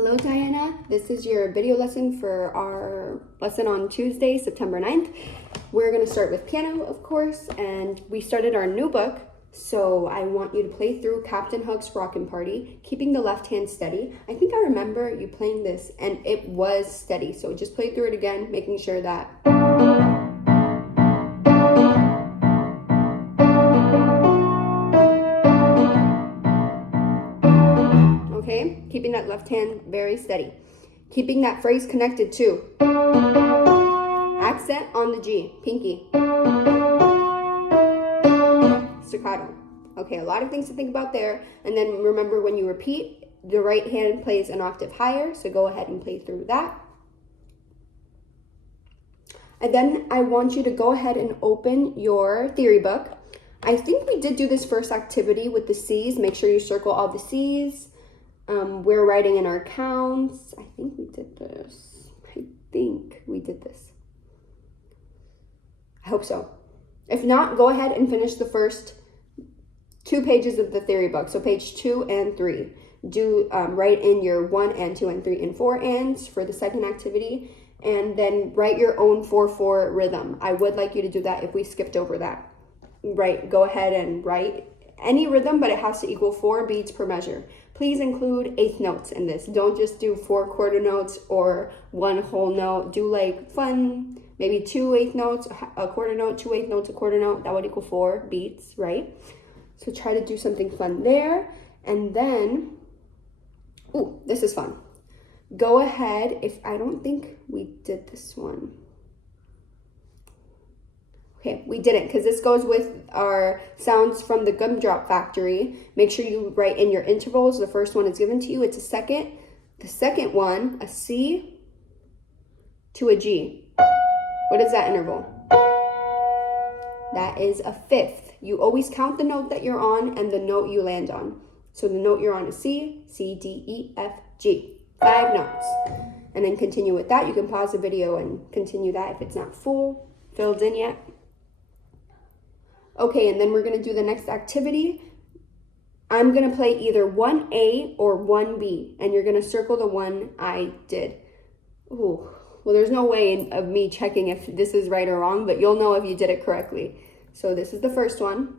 Hello Diana, this is your video lesson for our lesson on Tuesday, September 9th. We're going to start with piano, of course, and we started our new book, so I want you to play through Captain Hook's Rockin' Party, keeping the left hand steady. I think I remember you playing this and it was steady, so just play through it again, making sure that okay, keeping that left hand very steady. Keeping that phrase connected too. Accent on the G, pinky. Staccato. Okay, a lot of things to think about there. And then remember, when you repeat, the right hand plays an octave higher, so go ahead and play through that. And then I want you to go ahead and open your theory book. I think we did do this first activity with the C's. Make sure you circle all the C's. We're writing in our counts. I think we did this. I hope so. If not, go ahead and finish the first 2 pages of the theory book. So page 2 and 3. Do write in your 1 and 2 and 3 and 4 ands for the second activity. And then write your own 4/4 rhythm. I would like you to do that if we skipped over that. Right, go ahead and write any rhythm, but it has to equal 4 beats per measure. Please include eighth notes in this. Don't just do 4 quarter notes or 1 whole note. Do like fun, maybe 2 eighth notes, a quarter note, 2 eighth notes, a quarter note. That would equal 4 beats, right? So try to do something fun there. And then, ooh, this is fun. Go ahead, I don't think we did this one. Okay, we didn't, because this goes with our sounds from the Gumdrop Factory. Make sure you write in your intervals. The first one is given to you. It's a second. The second one, a C to a G. What is that interval? That is a fifth. You always count the note that you're on and the note you land on. So the note you're on is C, C, D, E, F, G. 5 notes. And then continue with that. You can pause the video and continue that if it's not filled in yet. Okay, and then we're going to do the next activity. I'm going to play either 1A or 1B, and you're going to circle the one I did. Ooh, well, there's no way of me checking if this is right or wrong, but you'll know if you did it correctly. So this is the first one.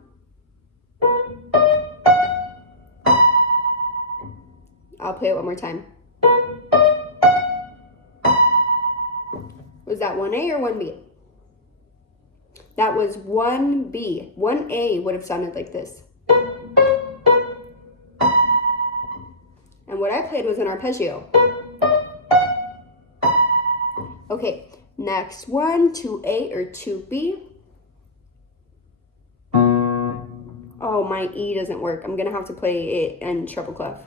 I'll play it one more time. Was that 1A or 1B? That was 1B. 1A would have sounded like this. And what I played was an arpeggio. Okay, next one, 2A or 2B. Oh, my E doesn't work. I'm gonna have to play it in treble clef.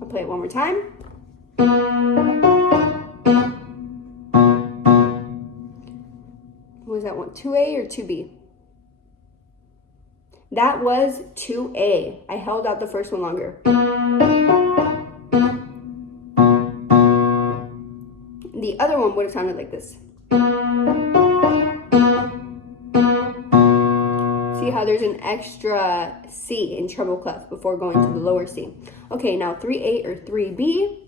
I'll play it one more time. Was that one 2A or 2B? That was 2A. I held out the first one longer. The other one would have sounded like this. See how there's an extra C in treble clef before going to the lower C. Okay, now 3A or 3B.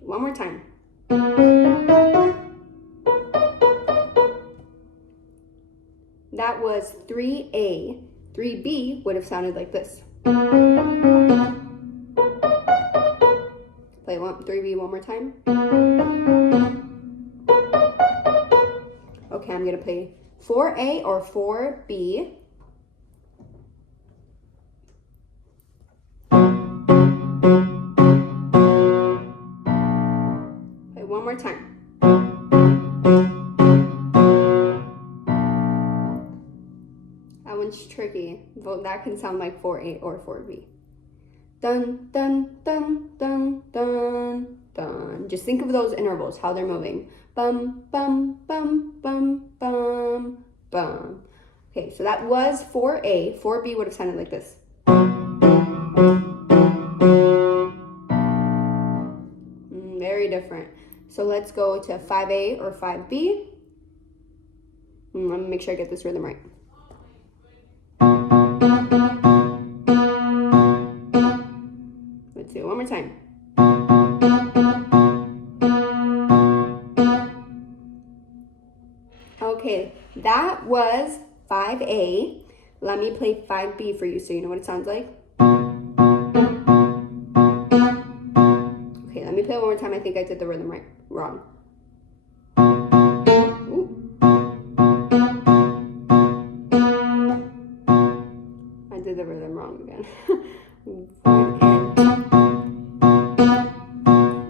One more time. That was 3A. 3B would have sounded like this. Play 3B one more time. Okay, I'm going to play 4A or 4B. One more time. That one's tricky. Well, that can sound like 4A or 4B. Dun, dun, dun, dun, dun, dun. Just think of those intervals, how they're moving. Bum, bum, bum, bum, bum, bum. Okay, so that was 4A. 4B would have sounded like this. Very different. So let's go to 5A or 5B. Let me make sure I get this rhythm right. Let's do it one more time. Okay, that was 5A. Let me play 5B for you so you know what it sounds like. Okay, let me play it one more time. I think I did the rhythm wrong. Ooh. I did the rhythm wrong again.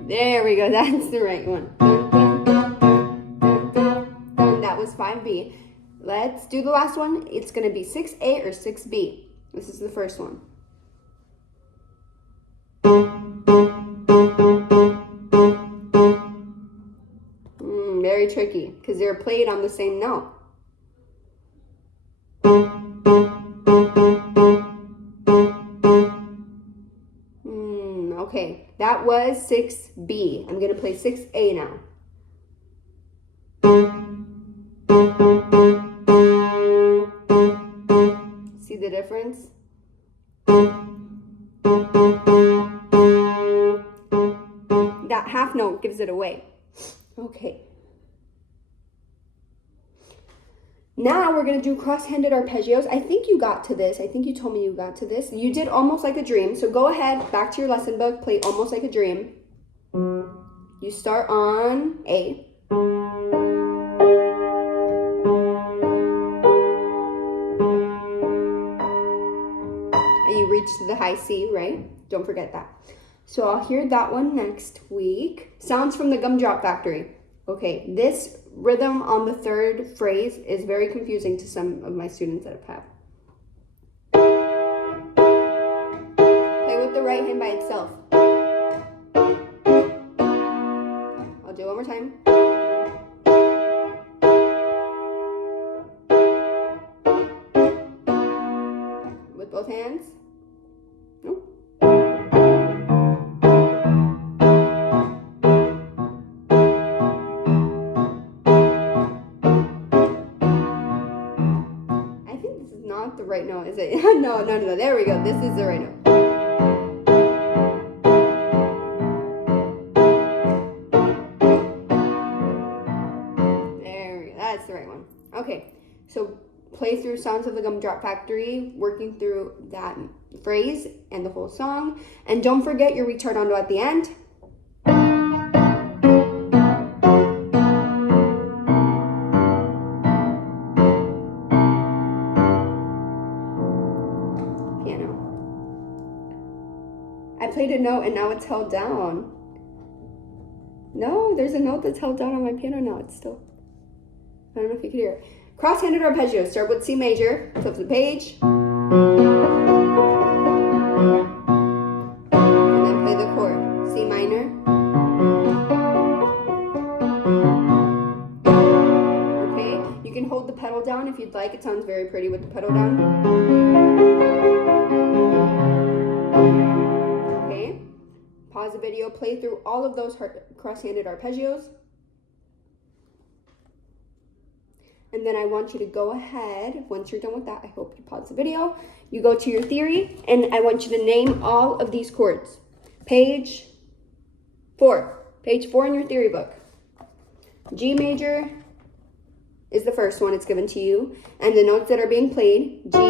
There we go, that's the right one. That was 5B. Let's do the last one. It's going to be 6A or 6B. This is the first one. Very tricky because they're played on the same note. Okay, that was 6B. I'm going to play 6A now. See the difference? That half note gives it away. Okay. Now we're going to do cross-handed arpeggios. I think you got to this. I think you told me you got to this. You did Almost Like a Dream. So go ahead, back to your lesson book, play Almost Like a Dream. You start on A. And you reach to the high C, right? Don't forget that. So I'll hear that one next week. Sounds from the Gumdrop Factory. Okay, this rhythm on the third phrase is very confusing to some of my students that have. Play with the right hand by itself. I'll do it one more time. With both hands. Nope. The right note, is it? No. There we go. This is the right note. There we go. That's the right one. Okay, so play through Sounds of the Gumdrop Factory, working through that phrase and the whole song. And don't forget your retardando at the end. I played a note and now it's held down. No, there's a note that's held down on my piano now. It's still, I don't know if you can hear it. Cross-handed arpeggio. Start with C major, flip the page. And then play the chord. C minor. Okay, you can hold the pedal down if you'd like. It sounds very pretty with the pedal down. Pause the video, play through all of those cross-handed arpeggios. And then I want you to go ahead, once you're done with that, I hope you pause the video. You go to your theory, and I want you to name all of these chords. Page 4 in your theory book. G major is the first one, it's given to you. And the notes that are being played, G, B,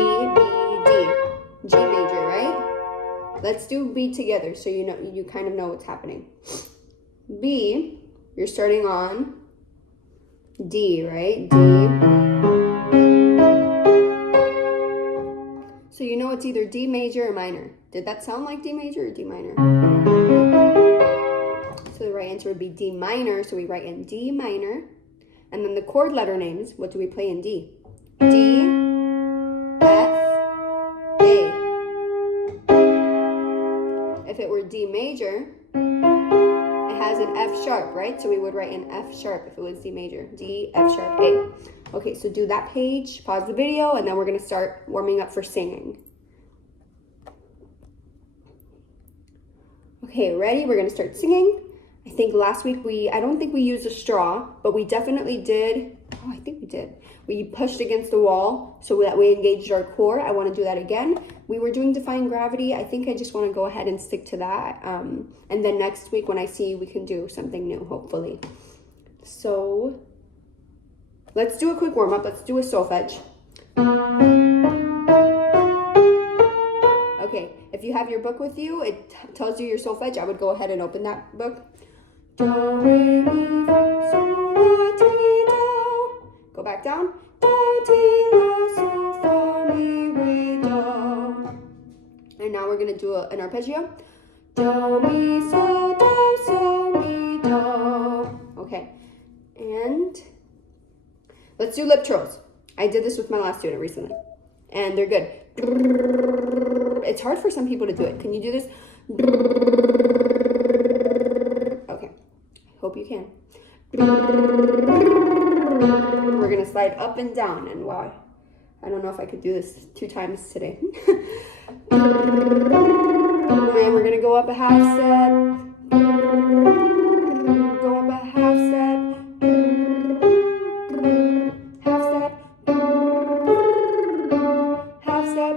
D. G major, right? Let's do B together so you kind of know what's happening. B, you're starting on D, right? D. So you know it's either D major or minor. Did that sound like D major or D minor? So the right answer would be D minor, so we write in D minor. And then the chord letter names, what do we play in D? D, F, A. If it were D major, it has an F sharp, right? So we would write an F sharp if it was D major. D, F sharp, A. Okay, so do that page, pause the video, and then we're going to start warming up for singing. Okay, ready? We're going to start singing. I think last week I don't think we used a straw, but we definitely did. Oh, I think we did. We pushed against the wall so that we engaged our core. I want to do that again. We were doing defying gravity. I think I just want to go ahead and stick to that. And then next week when I see you, we can do something new, hopefully. So let's do a quick warm up. Let's do a solfege. Okay, if you have your book with you, it tells you your solfege. I would go ahead and open that book. Do, re, mi, sol, la, ti, do. Go back down. Do, ti, la, sol, fa, mi, re, do. And now we're going to do an arpeggio. Do, mi, so, mi, do. Okay, and let's do lip trills. I did this with my last student recently, and they're good. It's hard for some people to do it. Can you do this? Okay, hope you can. We're gonna slide up and down, and wow, I don't know if I could do this 2 times today. And we're gonna go up a half step, go up a half step, half step, half step,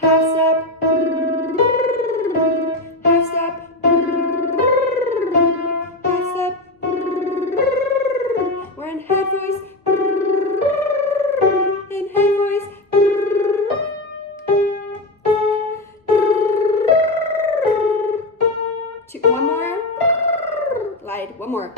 half step, half step, half step. We're in head voice, in head voice. One more. Glide. One more.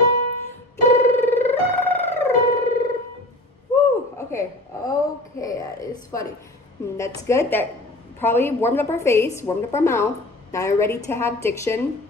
Woo. Okay. Okay. That is funny. That's good. That probably warmed up our face, warmed up our mouth. Now you're ready to have diction.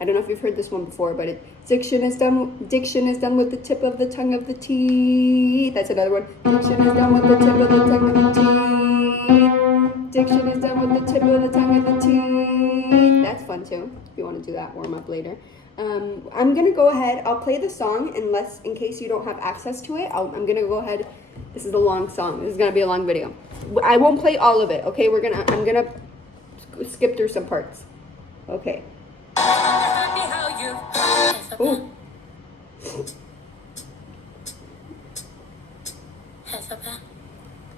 I don't know if you've heard this one before, but diction is done with the tip of the tongue of the teeth. That's another one. Diction is done with the tip of the tongue of the teeth. Diction is done with the tip of the tongue of the teeth. That's fun too, if you want to do that warm up later. I'm going to go ahead. I'll play the song in case you don't have access to it. I'm going to go ahead. This is a long song. This is going to be a long video. I won't play all of it, okay? I'm going to skip through some parts. Okay. Ooh.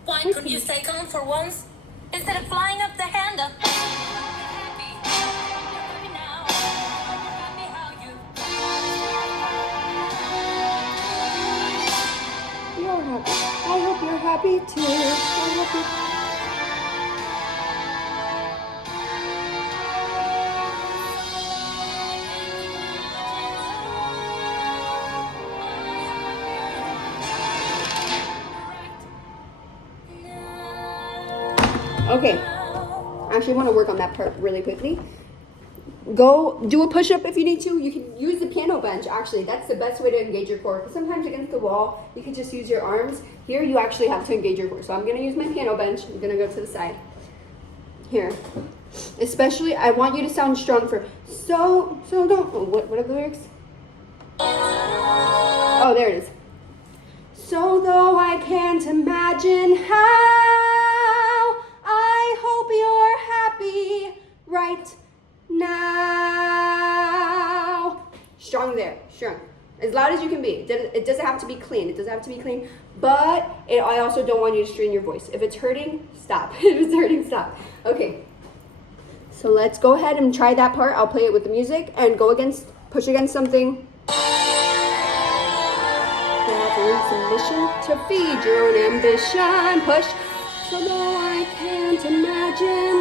Why couldn't you stay calm for once instead of flying up the handle? You're happy. I hope you're happy too. I hope you. Okay, I actually want to work on that part really quickly. Go do a push-up if you need to. You can use the piano bench, actually. That's the best way to engage your core. Because sometimes against the wall, you can just use your arms. Here, you actually have to engage your core. So I'm going to use my piano bench. I'm going to go to the side. Here. Especially, I want you to sound strong for so don't. Oh, what are the lyrics? Oh, there it is. So though I can't imagine how, I hope you're happy right now. Strong there, strong. As loud as you can be. It doesn't have to be clean. It doesn't have to be clean. But I also don't want you to strain your voice. If it's hurting, stop. If it's hurting, stop. Okay. So let's go ahead and try that part. I'll play it with the music and push against something. Submission to feed your own ambition. Push. So though I can't imagine.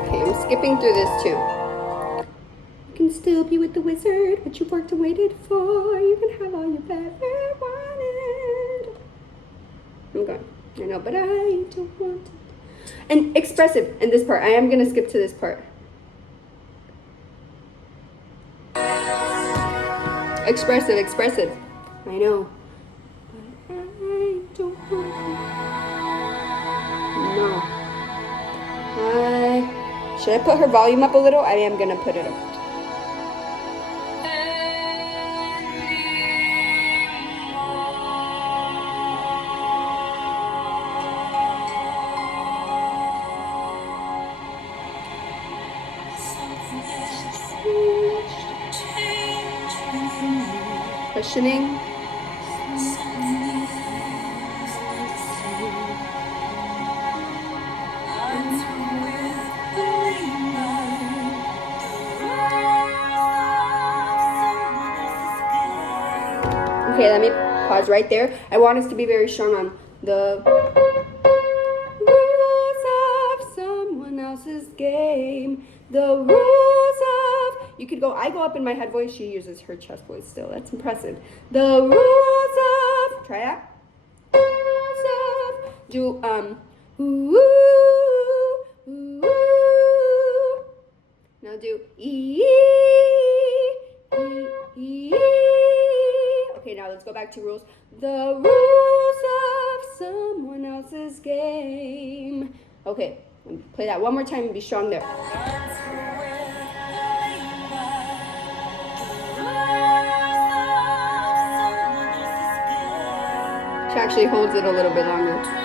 Okay, I'm skipping through this too. You can still be with the wizard, what you've worked and waited for. You can have all you've ever wanted. I'm going. I know, but I don't want it. And expressive in this part. I am going to skip to this part. Expressive. I know. But I don't want it. No. Should I put her volume up a little? I am going to put it up. questioning. Okay, let me pause right there. I want us to be very strong on the rules of someone else's game. The rules of... You could go... I go up in my head voice. She uses her chest voice still. That's impressive. The rules of... Try that. Rules of... Do, ooh, ooh. Now do e. Okay, now let's go back to rules. The rules of someone else's game. Okay, let me play that one more time and be strong there. She actually holds it a little bit longer.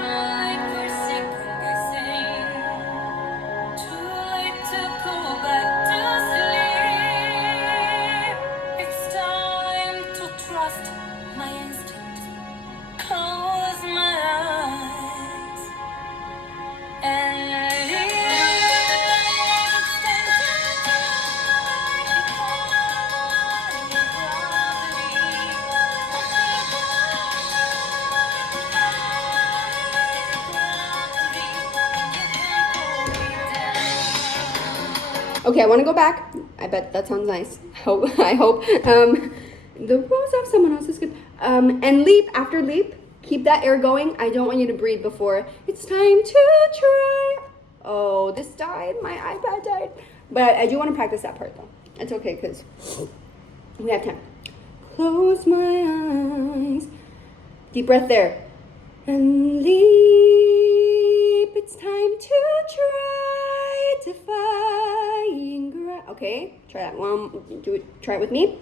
Okay, I want to go back. I bet that sounds nice. I hope. The rules of someone else is good. And leap after leap. Keep that air going. I don't want you to breathe before. It's time to try. Oh, this died. My iPad died. But I do want to practice that part though. It's okay because we have time. Close my eyes. Deep breath there. And leap. It's time to try. Defying ground. Okay, try that one. Do it. Try it with me.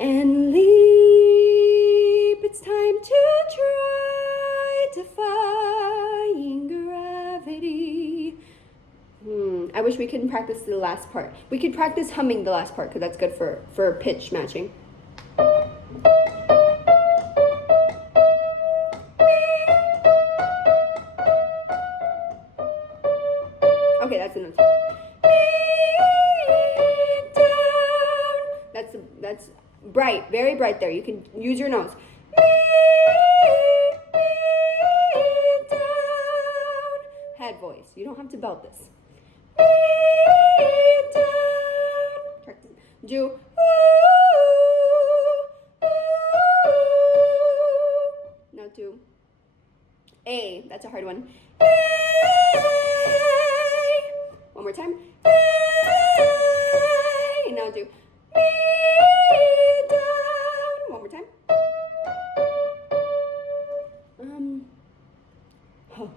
And leap. It's time to try. Defying gravity. I wish we could practice the last part. We could practice humming the last part because that's good for pitch matching. Okay, that's enough. That's bright, very bright there. You can use your nose. Head voice. You don't have to belt this. Do now do A. That's a hard one. One more time. Now do down. One more time.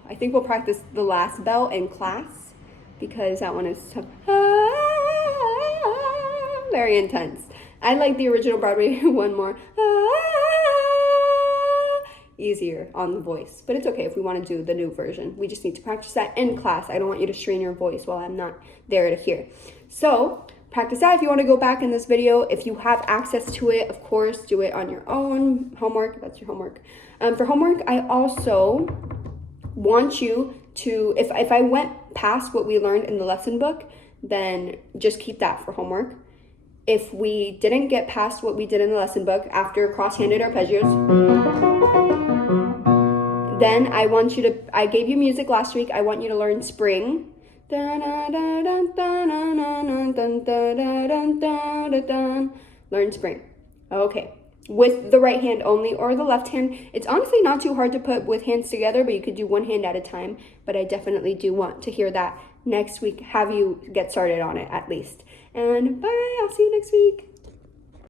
I think we'll practice the last bell in class because that one is tough. Very intense. I like the original Broadway one more. Easier on the voice, but it's okay if we want to do the new version. We just need to practice that in class. I don't want you to strain your voice while I'm not there to hear. So practice that. If you want to go back in this video, if you have access to it, of course, do it on your own. Homework, that's your homework. For homework, I also want you to, if I went past what we learned in the lesson book, then just keep that for homework. If we didn't get past what we did in the lesson book after cross-handed arpeggios, then I want you to, I gave you music last week, I want you to learn spring. Learn spring. Okay. With the right hand only or the left hand. It's honestly not too hard to put with hands together, but you could do one hand at a time. But I definitely do want to hear that next week. Have you get started on it at least. And bye. I'll see you next week.